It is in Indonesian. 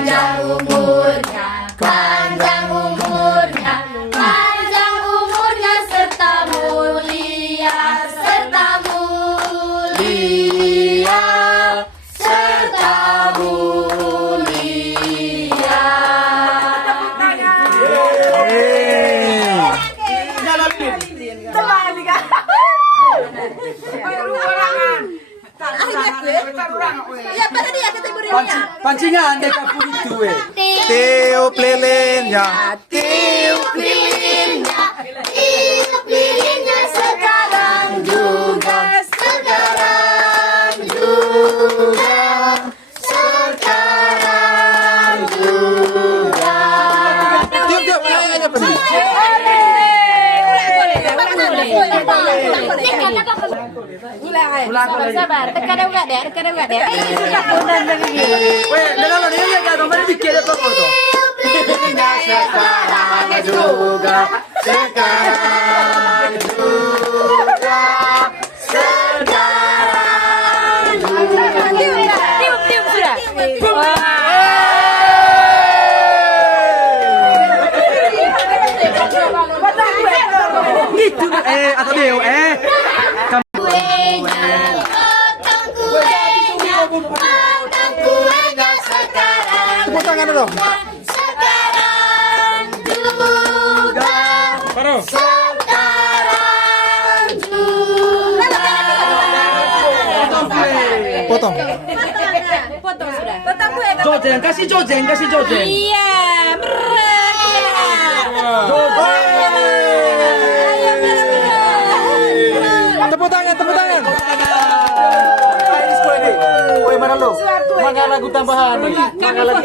panjang umurnya, panjang umurnya, panjang umurnya serta mulia, serta mulia, serta mulia. Pancingan dek kapur itu Tiup lilinnya, Tiup lilinnya, tiup lilinnya sekarang juga, sekarang juga, sekarang juga. tiup ayo pergi. Sabar, tekan juga deh, tekan juga deh. Weh, dengar dia ya kan, mana dikit apa kau tu? Sekarang juga, sekarang juga, sekarang juga. Tiup sudah. Itu atau dia Potong kuenya sekarang. Tepuk tangan dulu. Sekarang juga. Sekarang juga. Potong. Potong sudah. Jojen, kasih Jojen, kasih Jojen. Iya, Tepuk tangan, tepuk tangan. Woi, mana lo? Mana lagu tambahan? Mana lagu